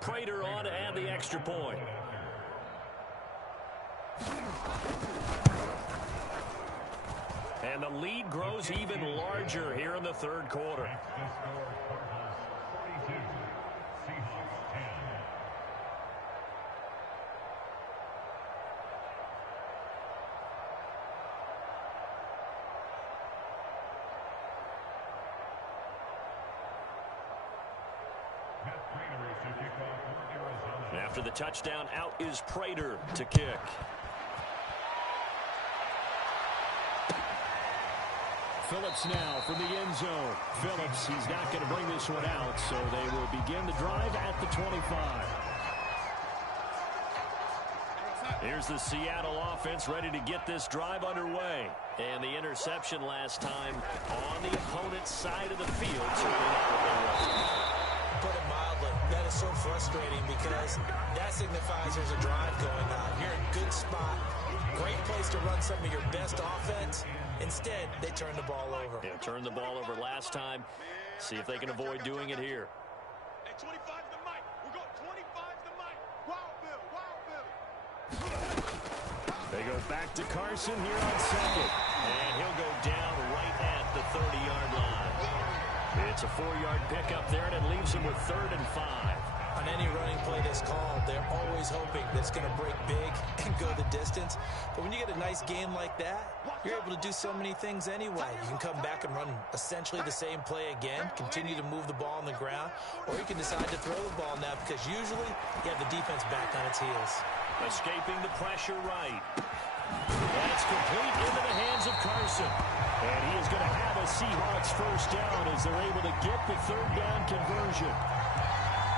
Prater on to add the extra point. And the lead grows even larger here in the third quarter. After the touchdown, out is Prater to kick. Phillips now from the end zone. Phillips, he's not going to bring this one out, so they will begin the drive at the 25. Here's the Seattle offense ready to get this drive underway. And the interception last time on the opponent's side of the field. Put it mildly, that is so frustrating because that signifies there's a drive going on. You're in a good spot. Great place to run some of your best offense. Instead, they turn the ball over. Yeah, turned the ball over last time. See if they can avoid doing it here. Hey, 25's the mic. We're going 25's the mic. Wild Bill. They go back to Carson here on second. And he'll go down right at the 30-yard line. It's a 4-yard pickup there, and it leaves him with 3rd and 5. On any running play that's called, they're always hoping that it's going to break big and go the distance. But when you get a nice game like that, you're able to do so many things anyway. You can come back and run essentially the same play again, continue to move the ball on the ground, or you can decide to throw the ball now because usually you have the defense back on its heels. Escaping the pressure right. And it's complete into the hands of Carson. And he is going to have a Seahawks first down as they're able to get the 3rd down conversion.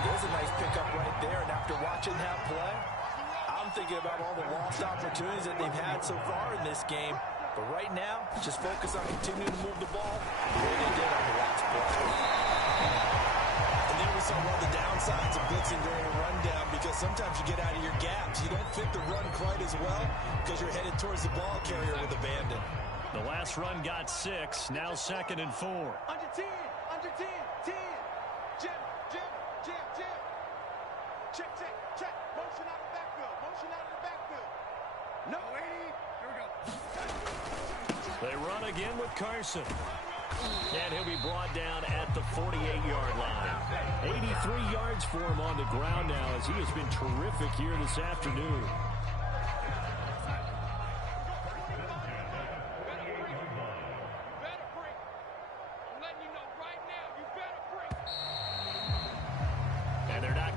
There's a nice pickup right there, and after watching that play, I'm thinking about all the lost opportunities that they've had so far in this game. But right now, just focus on continuing to move the ball the way they did on the last play. And then we saw one of the downsides of blitzing during a rundown because sometimes you get out of your gaps. You don't fit the run quite as well because you're headed towards the ball carrier with abandon. The last run got 6, now 2nd and 4. Under 10. 10. Jim. Check. Motion out of the backfield. No, 80. Here we go. They run again with Carson. And he'll be brought down at the 48-yard line. 83 yards for him on the ground now as he has been terrific here this afternoon.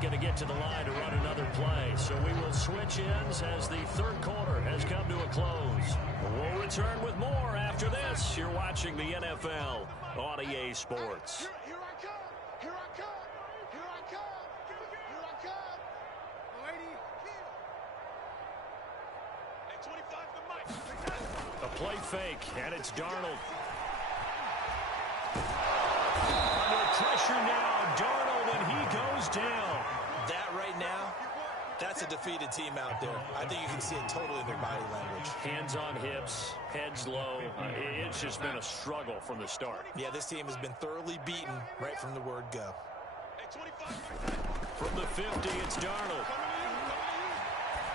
Going to get to the line to run another play. So we will switch ends as the third quarter has come to a close. We'll return with more after this. You're watching the NFL on EA Sports. Here I come. Lady, and 25 the mic. A play fake, and it's Darnold. Under pressure now, Darnold, and he goes down. That right now, that's a defeated team out there. I think you can see it totally in their body language. Hands on hips, heads low. It's just been a struggle from the start. Yeah, this team has been thoroughly beaten right from the word go. From the 50, it's Darnold.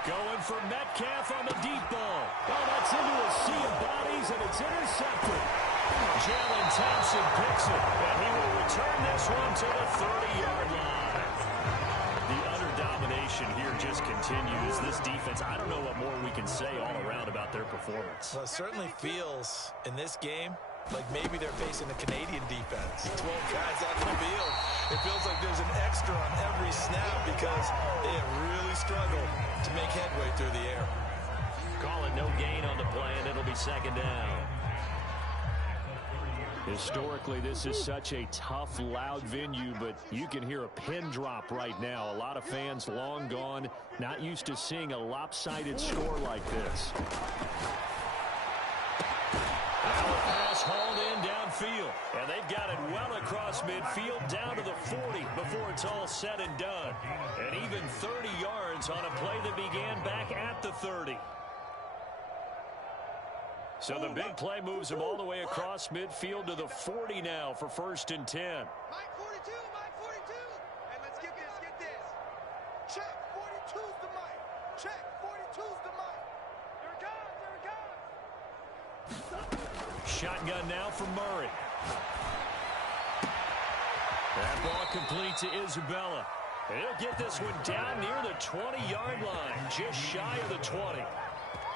Going for Metcalf on the deep ball. Oh, that's into a sea of bodies, and it's intercepted. Jalen Thompson picks it, and he will return this one to the 30-yard line. The utter domination here just continues. This defense, I don't know what more we can say all around about their performance. Well, it certainly feels in this game like maybe they're facing the Canadian defense. 12 guys out of the field. It feels like there's an extra on every snap because they have really struggled to make headway through the air. Call it no gain on the play, and it'll be second down. Historically, this is such a tough, loud venue, but you can hear a pin drop right now. A lot of fans long gone, not used to seeing a lopsided score like this. Now the pass hauled in downfield, and they've got it well across midfield down to the 40 before it's all said and done. And even 30 yards on a play that began back at the 30. So the big play moves him all the way across midfield to the 40 now for 1st and 10. Mike 42, Mike 42. Hey, let's get this. Check, 42's the Mike. Check, 42's the Mike. There it goes. Shotgun now for Murray. That ball complete to Isabella. And he'll get this one down near the 20-yard line, just shy of the 20.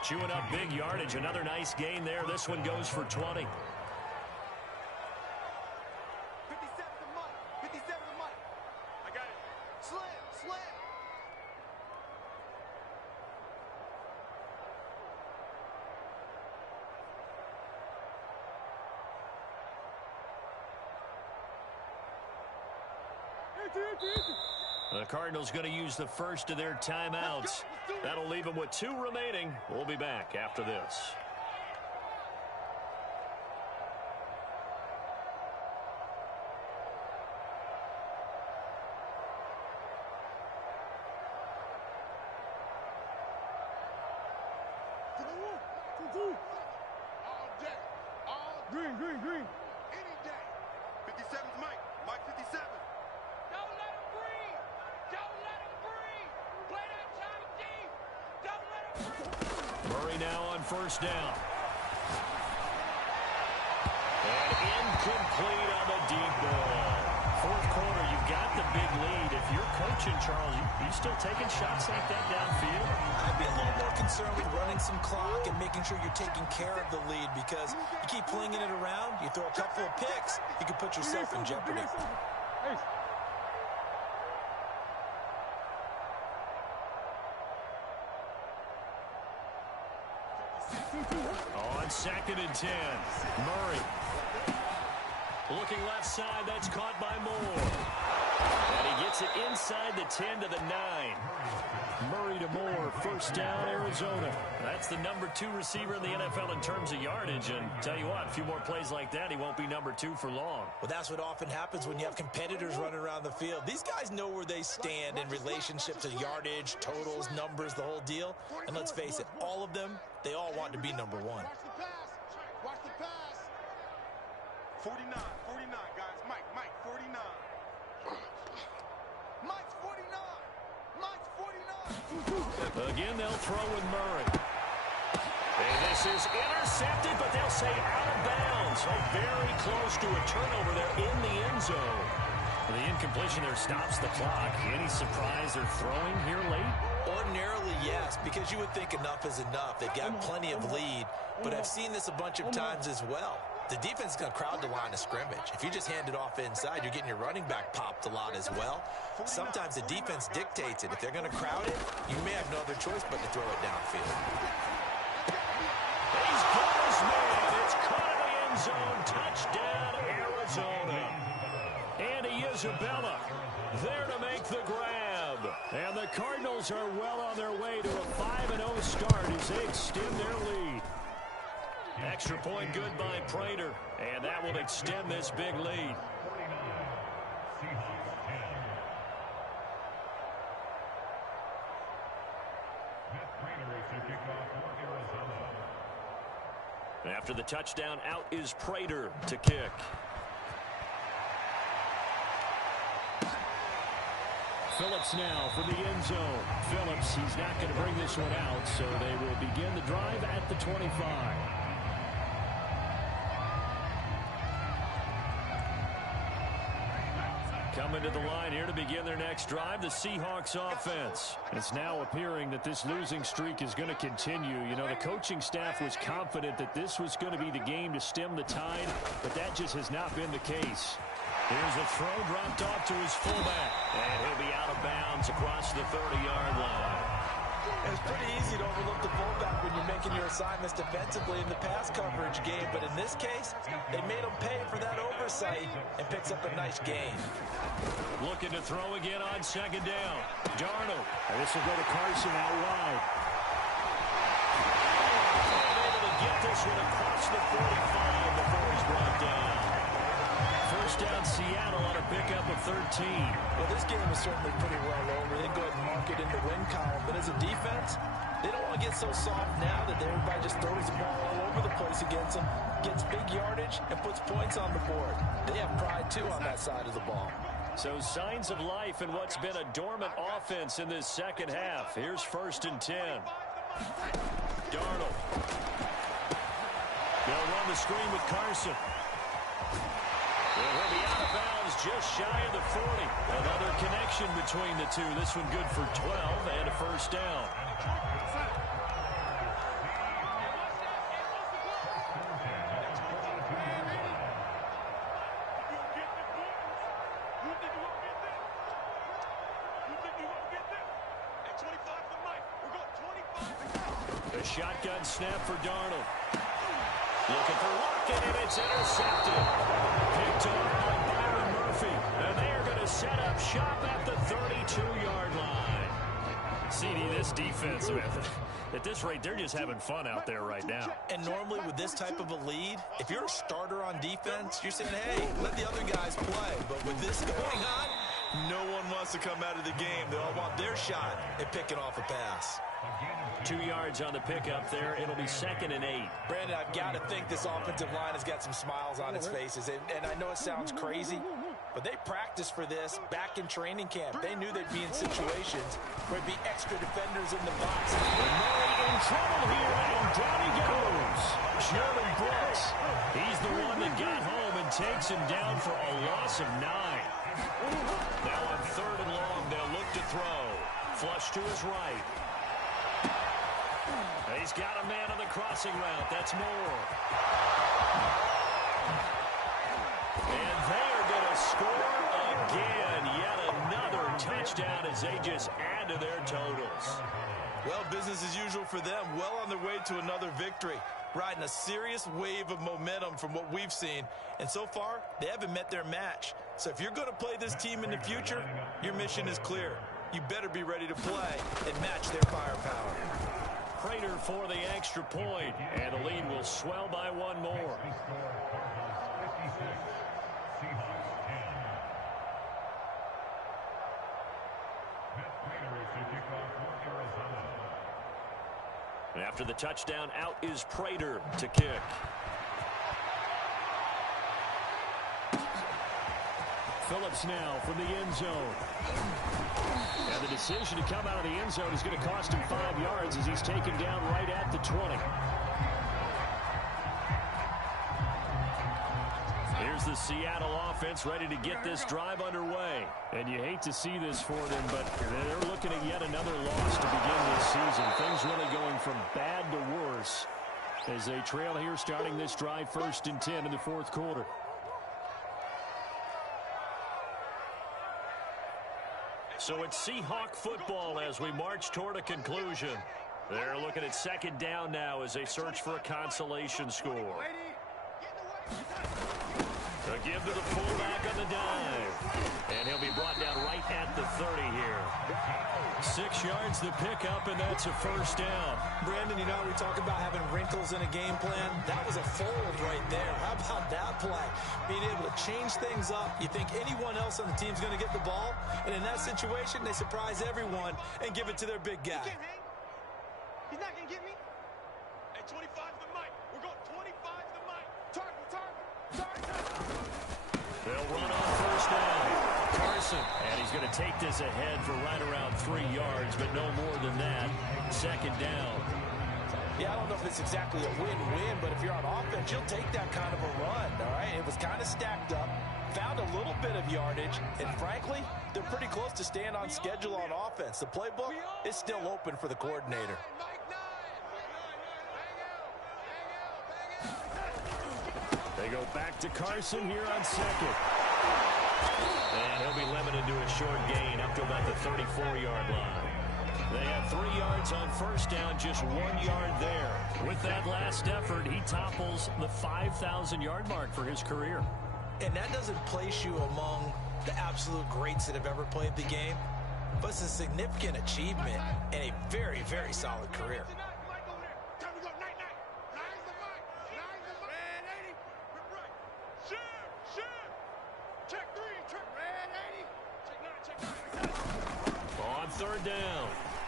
Chewing up big yardage. Another nice gain there. This one goes for 20. 57 to Mike. 57 to Mike. I got it. Slam. The Cardinals going to use the first of their timeouts. That'll leave them with 2 remaining. We'll be back after this. Green. Any day. 57's Mike. Mike 57. Don't let him breathe. Don't let him breathe. Play that time deep. Don't let him breathe. Murray now on 1st down. And incomplete on the deep ball. 4th quarter, you've got the big lead. If you're coaching, Charles, you still taking shots like that downfield? I'd be a little more concerned with running some clock and making sure you're taking care of the lead because you keep flinging it around, you throw a couple of picks, you can put yourself in jeopardy. On 2nd and 10, Murray. Looking left side, that's caught by Moore. And he gets it inside the 10 to the 9. Murray to Moore, 1st down, Arizona. That's the number 2 receiver in the NFL in terms of yardage. And tell you what, a few more plays like that, he won't be number 2 for long. Well, that's what often happens when you have competitors running around the field. These guys know where they stand in relationship to yardage, totals, numbers, the whole deal. And let's face it, all of them, they all want to be number 1. Watch the pass. 49, guys. Mike 49. Mike's 49. Again, they'll throw with Murray. And this is intercepted, but they'll say out of bounds. So very close to a turnover there in the end zone. The incompletion there stops the clock. Any surprise they're throwing here late? Ordinarily, yes, because you would think enough is enough. They've got plenty of lead, but I've seen this a bunch of times as well. The defense is going to crowd the line of scrimmage. If you just hand it off inside, you're getting your running back popped a lot as well. Sometimes the defense dictates it. If they're going to crowd it, you may have no other choice but to throw it downfield. He's got his man. It's caught in the end zone. Touchdown, Arizona. Andy Isabella there to make the grab. And the Cardinals are well on their way to a 5-0 start as they extend their lead. Extra point good by Prater, and that will extend this big lead. After the touchdown, out is Prater to kick. Phillips now for the end zone. Phillips, he's not going to bring this one out, so they will begin the drive at the 25. Coming to the line here to begin their next drive, the Seahawks offense. It's now appearing that this losing streak is going to continue. You know, the coaching staff was confident that this was going to be the game to stem the tide, but that just has not been the case. Here's a throw dropped off to his fullback, and he'll be out of bounds across the 30-yard line. It's pretty easy to overlook the fullback when you're making your assignments defensively in the pass coverage game, but in this case, they made him pay for that oversight and picks up a nice gain. Looking to throw again on second down. Darnold. And this will go to Carson out wide. And able to get this one across the 45 before he's brought down. First down Seattle on a pickup of 13. Well, this game is certainly pretty well over. They go ahead and mark it in the win column. But as a defense, they don't want to get so soft now that everybody just throws the ball all over the place against them, gets big yardage, and puts points on the board. They have pride, too, on that side of the ball. So signs of life in what's been a dormant offense in this second half. Here's 1st and 10. Darnold. They'll run the screen with Carson. He'll be out of bounds just shy of the 40. Another connection between the two. This one good for 12 and a first down. A shotgun snap for Darnold. Looking for Lockett, and it's intercepted. Picked off by Byron Murphy. And they are going to set up shop at the 32-yard line. CD, this defense, man, at this rate, they're just having fun out there right now. And normally with this type of a lead, if you're a starter on defense, you're saying, hey, let the other guys play. But with this going on, no one wants to come out of the game. They all want their shot at picking off a pass. 2 yards on the pickup there. It'll be 2nd and 8. Brandon, I've got to think this offensive line has got some smiles on its faces. And I know it sounds crazy, but they practiced for this back in training camp. They knew they'd be in situations where there'd be extra defenders in the box. Murray in trouble here, and down he goes. Jordan Brooks. He's the one that got home and takes him down for a loss of 9. Now on 3rd and long, they'll look to throw. Flush to his right. He's got a man on the crossing route. That's Moore. And they're going to score again. Yet another touchdown as they just add to their totals. Well, business as usual for them. Well on their way to another victory. Riding a serious wave of momentum from what we've seen. And so far, they haven't met their match. So if you're going to play this team in the future, your mission is clear. You better be ready to play and match their firepower. Prater for the extra point, and the lead will swell by one more. After the touchdown, out is Prater to kick. Phillips now from the end zone. And the decision to come out of the end zone is going to cost him 5 yards as he's taken down right at the 20. Here's the Seattle offense ready to get this drive underway. And you hate to see this for them, but they're looking at yet another loss to begin this season. Things really going from bad to worse as they trail here starting this drive 1st and 10 in the 4th quarter. So it's Seahawk football as we march toward a conclusion. They're looking at 2nd down now as they search for a consolation score. A give to the fullback on the dive. And he'll be brought down right at the 30 here. 6 yards the pickup, and that's a first down. Brandon, you know, we talk about having wrinkles in a game plan. That was a fold right there. How about that play? Being able to change things up. You think anyone else on the team's going to get the ball, and in that situation, they surprise everyone and give it to their big guy. He can't hang. He's not going to get me. Hey, 25's the mic. We're going 25's the mic. Target, target, target. They'll run on first down. Carson, and he's going to take this ahead for right around 3 yards, but no more than that. Second down. Yeah, I don't know if it's exactly a win-win, but if you're on offense, you'll take that kind of a run, all right? It was kind of stacked up, found a little bit of yardage, and frankly, they're pretty close to staying on schedule on offense. The playbook is still open for the coordinator. Mike 9. Bang out. They go back to Carson here on second. And he'll be limited to a short gain up to about the 34-yard line. They have 3 yards on first down, just 1 yard there. With that last effort, he topples the 5,000-yard mark for his career. And that doesn't place you among the absolute greats that have ever played the game, but it's a significant achievement and a very, very solid career. Mike over there. Time to go. Night, night. Nine's the mic. Nine's the mic. Red 80. Rip right. Shoot. Check 3. Check red 80. Check 9. On third down,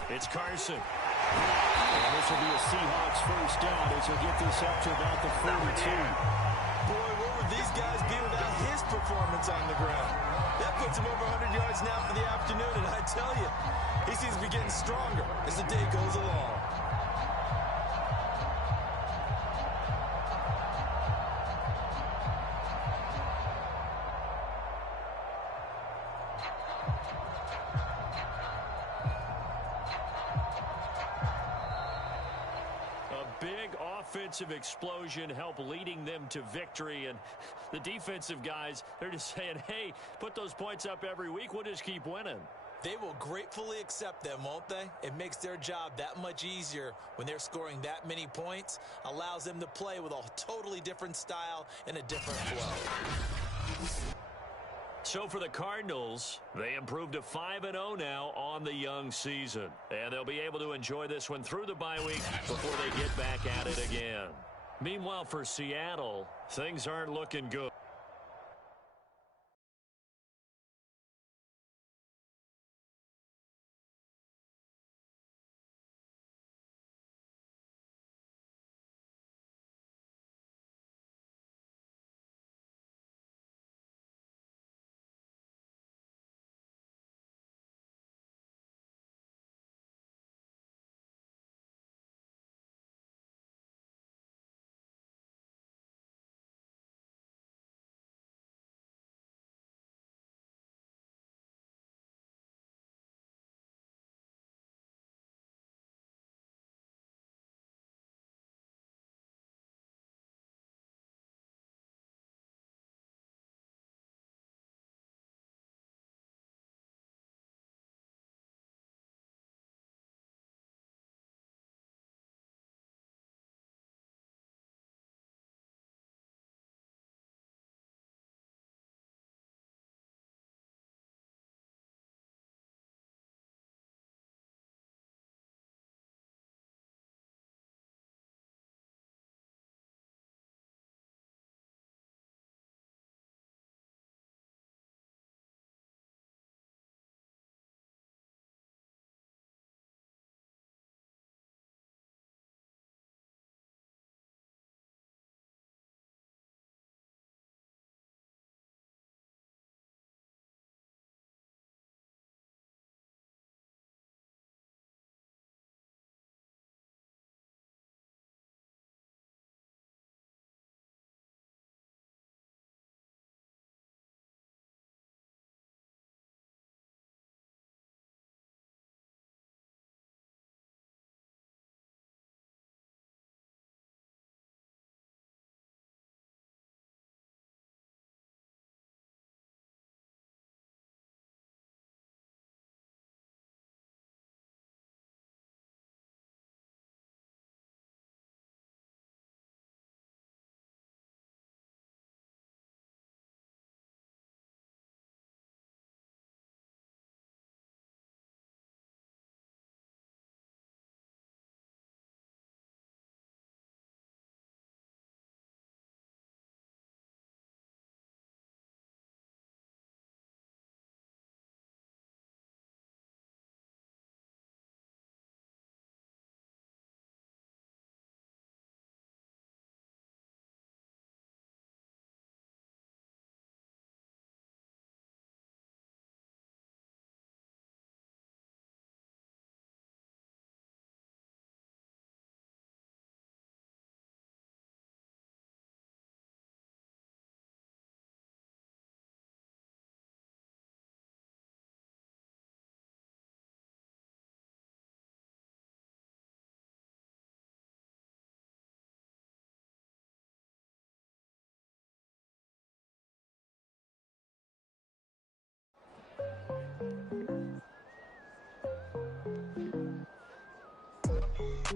it's Carson. And this will be a Seahawks first down as he'll get this up to about the 42. Boy, where would these guys be without his performance on the ground? That puts him over 100 yards now for the afternoon, and I tell you, he seems to be getting stronger as the day goes along. Big offensive explosion help leading them to victory, and the defensive guys, they're just saying, hey, put those points up every week, we'll just keep winning. They will gratefully accept them, won't they? It makes their job that much easier when they're scoring that many points, allows them to play with a totally different style and a different flow. So for the Cardinals, they improved to 5-0 now on the young season. And they'll be able to enjoy this one through the bye week before they get back at it again. Meanwhile, for Seattle, things aren't looking good.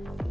it.